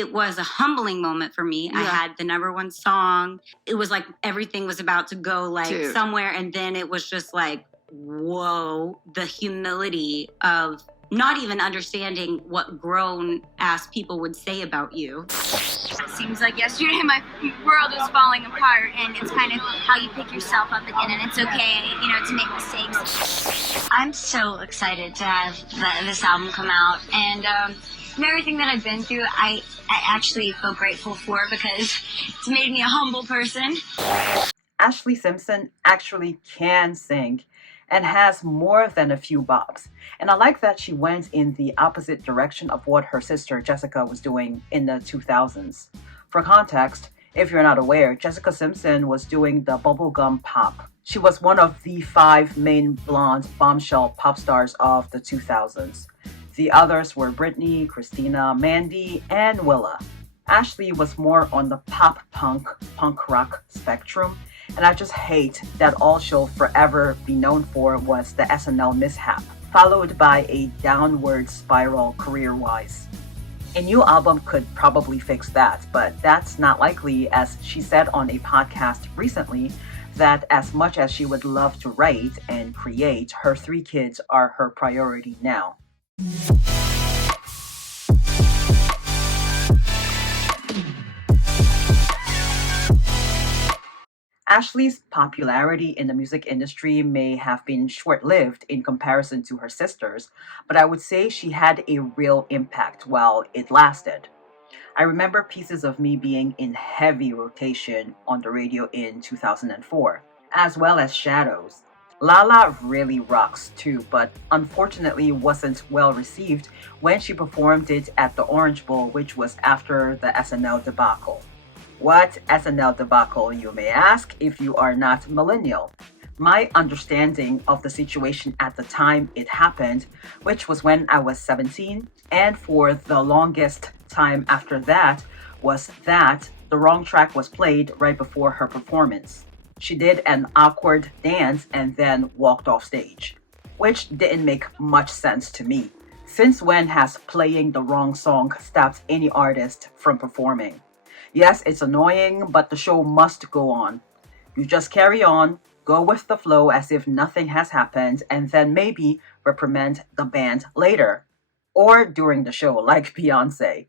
it was a humbling moment for me. I had the #1 song. It was like everything was about to go like somewhere. And then it was just like, whoa, the humility of not even understanding what grown-ass people would say about you. It seems like yesterday my world was falling apart, and it's kind of how you pick yourself up again, and it's okay, you know, to make mistakes. I'm so excited to have this album come out, and everything that I've been through, I actually feel grateful for because it's made me a humble person. Ashlee Simpson actually can sing and has more than a few bops. And I like that she went in the opposite direction of what her sister Jessica was doing in the 2000s. For context, if you're not aware, Jessica Simpson was doing the bubblegum pop. She was one of the 5 main blonde bombshell pop stars of the 2000s. The others were Britney, Christina, Mandy, and Willa. Ashlee was more on the punk rock spectrum, and I just hate that all she'll forever be known for was the SNL mishap, followed by a downward spiral career-wise. A new album could probably fix that, but that's not likely, as she said on a podcast recently that as much as she would love to write and create, her 3 kids are her priority now. Ashlee's popularity in the music industry may have been short-lived in comparison to her sisters, but I would say she had a real impact while it lasted. I remember Pieces of Me being in heavy rotation on the radio in 2004, as well as Shadows. Lala really rocks too, but unfortunately wasn't well received when she performed it at the Orange Bowl, which was after the SNL debacle. What SNL debacle, you may ask, if you are not millennial? My understanding of the situation at the time it happened, which was when I was 17, and for the longest time after that, was that the wrong track was played right before her performance. She did an awkward dance and then walked off stage, which didn't make much sense to me. Since when has playing the wrong song stopped any artist from performing? Yes, it's annoying, but the show must go on. You just carry on, go with the flow as if nothing has happened, and then maybe reprimand the band later. Or during the show, like Beyonce.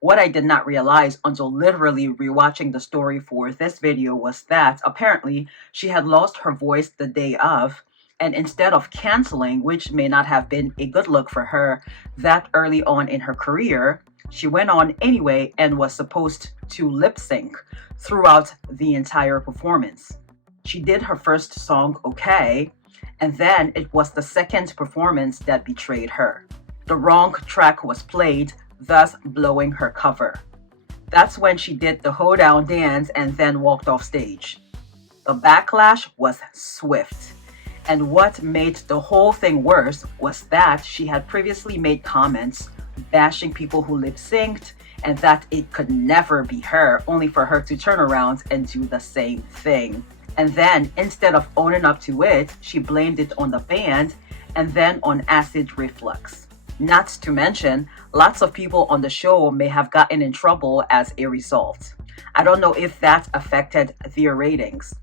What I did not realize until literally rewatching the story for this video was that apparently she had lost her voice the day of, and instead of canceling, which may not have been a good look for her that early on in her career, she went on anyway and was supposed to lip sync throughout the entire performance. She did her first song okay, and then it was the second performance that betrayed her. The wrong track was played, thus blowing her cover. That's when she did the hoedown dance and then walked off stage. The backlash was swift. And what made the whole thing worse was that she had previously made comments bashing people who lip-synced and that it could never be her, only for her to turn around and do the same thing. And then, instead of owning up to it, she blamed it on the band and then on acid reflux. Not to mention, lots of people on the show may have gotten in trouble as a result. I don't know if that affected their ratings.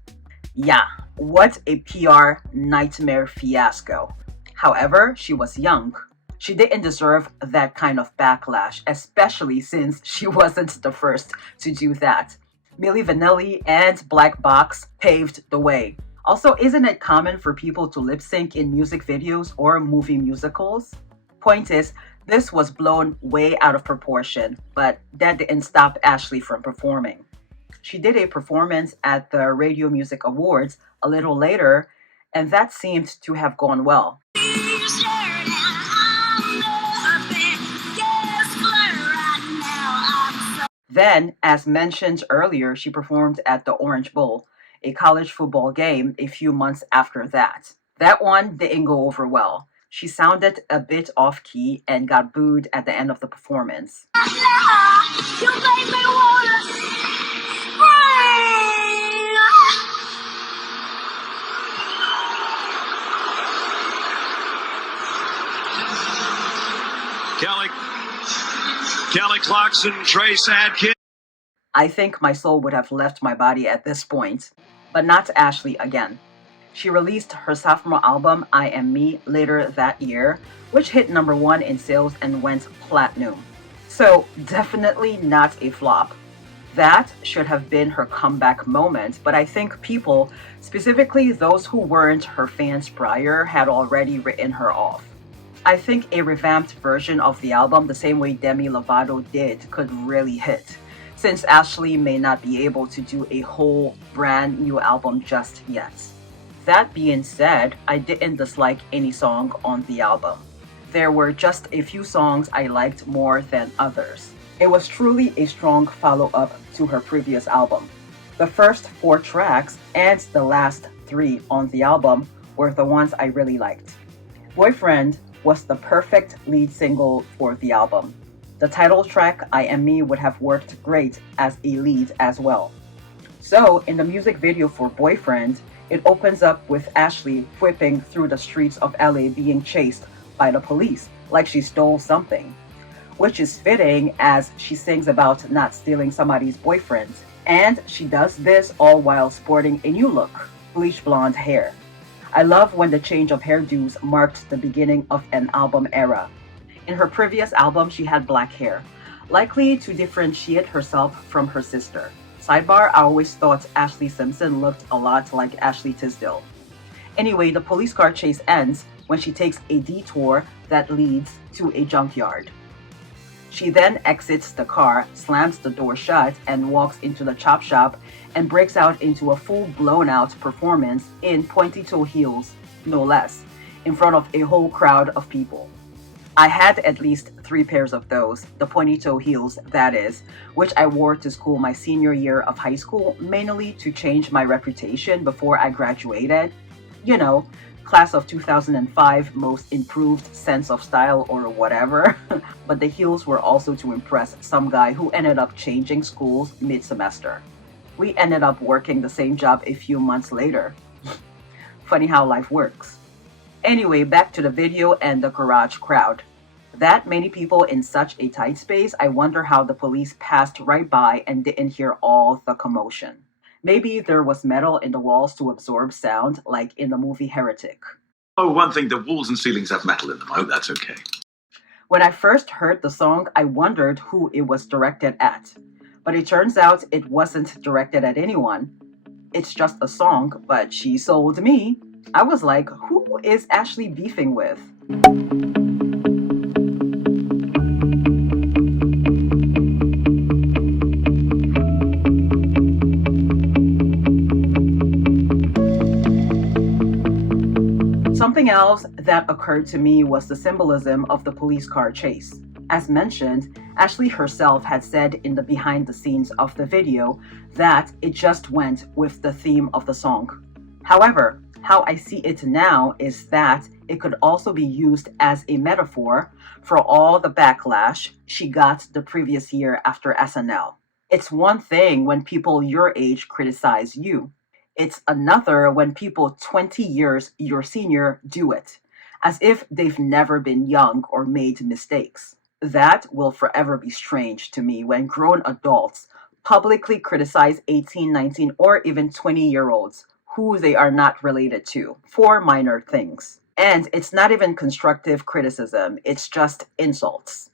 Yeah, what a PR nightmare fiasco. However, she was young. She didn't deserve that kind of backlash, especially since she wasn't the first to do that. Milli Vanilli and Black Box paved the way. Also, isn't it common for people to lip sync in music videos or movie musicals? Point is, this was blown way out of proportion, but that didn't stop Ashlee from performing. She did a performance at the Radio Music Awards a little later, and that seemed to have gone well. Then, as mentioned earlier, she performed at the Orange Bowl, a college football game, a few months after that. That one didn't go over well. She sounded a bit off-key and got booed at the end of the performance. You make me wanna scream. Kelly Clarkson, Trace Adkins. I think my soul would have left my body at this point, but not Ashlee again. She released her sophomore album, I Am Me, later that year, which hit #1 in sales and went platinum. So definitely not a flop. That should have been her comeback moment, but I think people, specifically those who weren't her fans prior, had already written her off. I think a revamped version of the album, the same way Demi Lovato did, could really hit, since Ashlee may not be able to do a whole brand new album just yet. That being said, I didn't dislike any song on the album. There were just a few songs I liked more than others. It was truly a strong follow-up to her previous album. The first 4 tracks and the last 3 on the album were the ones I really liked. Boyfriend was the perfect lead single for the album. The title track, I Am Me, would have worked great as a lead as well. So, in the music video for Boyfriend, it opens up with Ashlee whipping through the streets of LA being chased by the police like she stole something, which is fitting as she sings about not stealing somebody's boyfriend. And she does this all while sporting a new look, bleach blonde hair. I love when the change of hairdos marked the beginning of an album era. In her previous album, she had black hair, likely to differentiate herself from her sister. Sidebar, I always thought Ashlee Simpson looked a lot like Ashley Tisdale. Anyway, the police car chase ends when she takes a detour that leads to a junkyard. She then exits the car, slams the door shut, and walks into the chop shop and breaks out into a full blown-out performance in pointy-toe heels, no less, in front of a whole crowd of people. I had at least 3 pairs of those, the pointy-toe heels, that is, which I wore to school my senior year of high school, mainly to change my reputation before I graduated. You know, class of 2005, most improved sense of style or whatever. But the heels were also to impress some guy who ended up changing schools mid-semester. We ended up working the same job a few months later. Funny how life works. Anyway, back to the video and the garage crowd. That many people in such a tight space, I wonder how the police passed right by and didn't hear all the commotion. Maybe there was metal in the walls to absorb sound, like in the movie Heretic. Oh, one thing, the walls and ceilings have metal in them. I hope that's okay. When I first heard the song, I wondered who it was directed at. But it turns out it wasn't directed at anyone. It's just a song, but she sold me. I was like, who is Ashlee beefing with? Something else that occurred to me was the symbolism of the police car chase. As mentioned, Ashlee herself had said in the behind the scenes of the video that it just went with the theme of the song. However, how I see it now is that it could also be used as a metaphor for all the backlash she got the previous year after SNL. It's one thing when people your age criticize you. It's another when people 20 years your senior do it, as if they've never been young or made mistakes. That will forever be strange to me when grown adults publicly criticize 18, 19, or even 20-year-olds who they are not related to for minor things. And it's not even constructive criticism, it's just insults.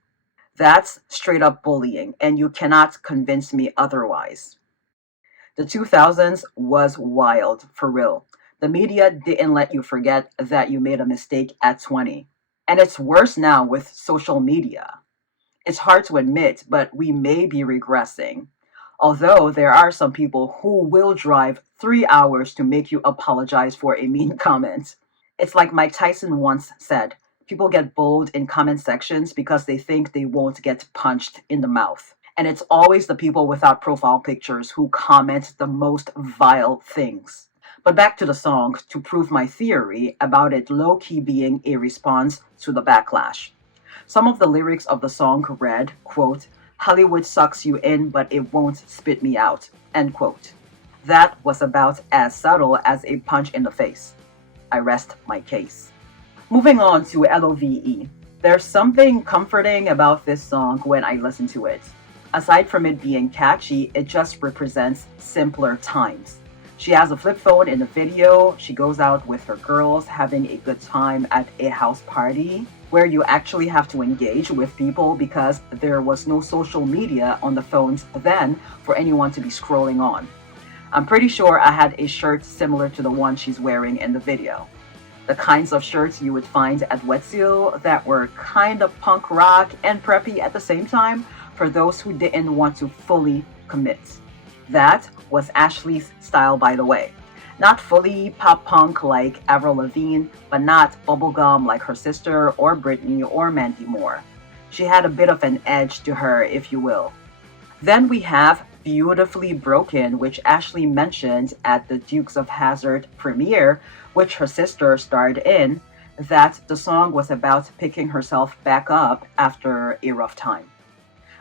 That's straight up bullying, and you cannot convince me otherwise. The 2000s was wild, for real. The media didn't let you forget that you made a mistake at 20. And it's worse now with social media. It's hard to admit, but we may be regressing. Although there are some people who will drive 3 hours to make you apologize for a mean comment. It's like Mike Tyson once said, people get bold in comment sections because they think they won't get punched in the mouth. And it's always the people without profile pictures who comment the most vile things. But back to the song to prove my theory about it low-key being a response to the backlash. Some of the lyrics of the song read, quote, Hollywood sucks you in, but it won't spit me out, end quote. That was about as subtle as a punch in the face. I rest my case. Moving on to LOVE. There's something comforting about this song when I listen to it. Aside from it being catchy, it just represents simpler times. She has a flip phone in the video. She goes out with her girls having a good time at a house party where you actually have to engage with people because there was no social media on the phones then for anyone to be scrolling on. I'm pretty sure I had a shirt similar to the one she's wearing in the video. The kinds of shirts you would find at Wetzel that were kind of punk rock and preppy at the same time for those who didn't want to fully commit. That was Ashlee's style, by the way. Not fully pop punk like Avril Lavigne, but not bubblegum like her sister or Britney or Mandy Moore. She had a bit of an edge to her, if you will. Then we have Beautifully Broken, which Ashlee mentioned at the Dukes of Hazzard premiere, which her sister starred in, that the song was about picking herself back up after a rough time.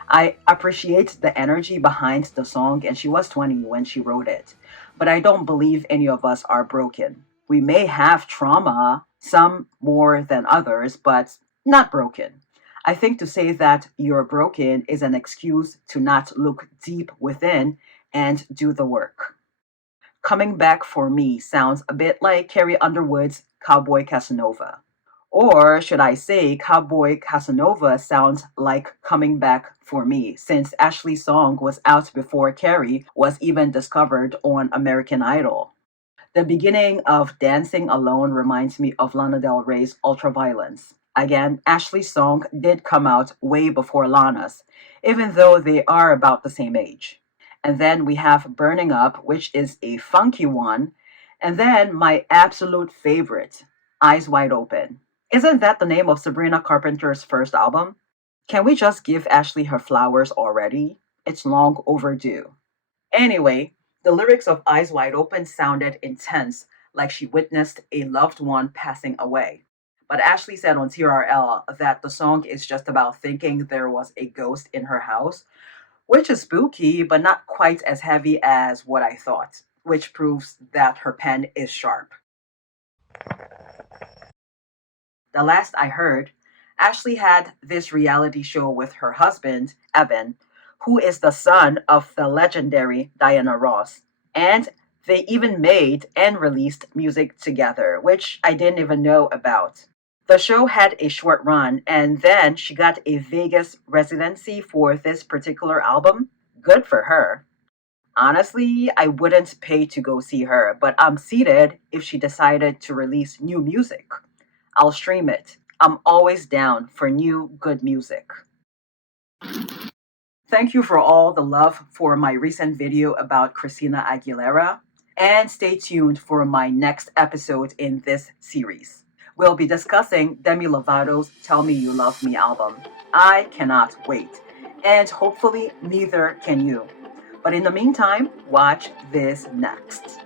I appreciate the energy behind the song, and she was 20 when she wrote it. But I don't believe any of us are broken. We may have trauma, some more than others, but not broken. I think to say that you're broken is an excuse to not look deep within and do the work. Coming Back for Me sounds a bit like Carrie Underwood's Cowboy Casanova. Or should I say, Cowboy Casanova sounds like Coming Back for Me, since Ashlee's song was out before Carrie was even discovered on American Idol. The beginning of Dancing Alone reminds me of LANA DEL REY'S Ultraviolence. Again, Ashlee's song did come out way before Lana's, even though they are about the same age. And then we have Burning Up, which is a funky one. And then my absolute favorite, Eyes Wide Open. Isn't that the name of Sabrina Carpenter's first album? Can we just give Ashlee her flowers already? It's long overdue. Anyway, the lyrics of Eyes Wide Open sounded intense, like she witnessed a loved one passing away. But Ashlee said on TRL that the song is just about thinking there was a ghost in her house, which is spooky, but not quite as heavy as what I thought, which proves that her pen is sharp. The last I heard, Ashlee had this reality show with her husband, Evan, who is the son of the legendary Diana Ross. And they even made and released music together, which I didn't even know about. The show had a short run, and then she got a Vegas residency for this particular album. Good for her. Honestly, I wouldn't pay to go see her, but I'm seated if she decided to release new music. I'll stream it. I'm always down for new, good music. Thank you for all the love for my recent video about Christina Aguilera, and stay tuned for my next episode in this series. We'll be discussing Demi Lovato's Tell Me You Love Me album. I cannot wait, and hopefully neither can you. But in the meantime, watch this next.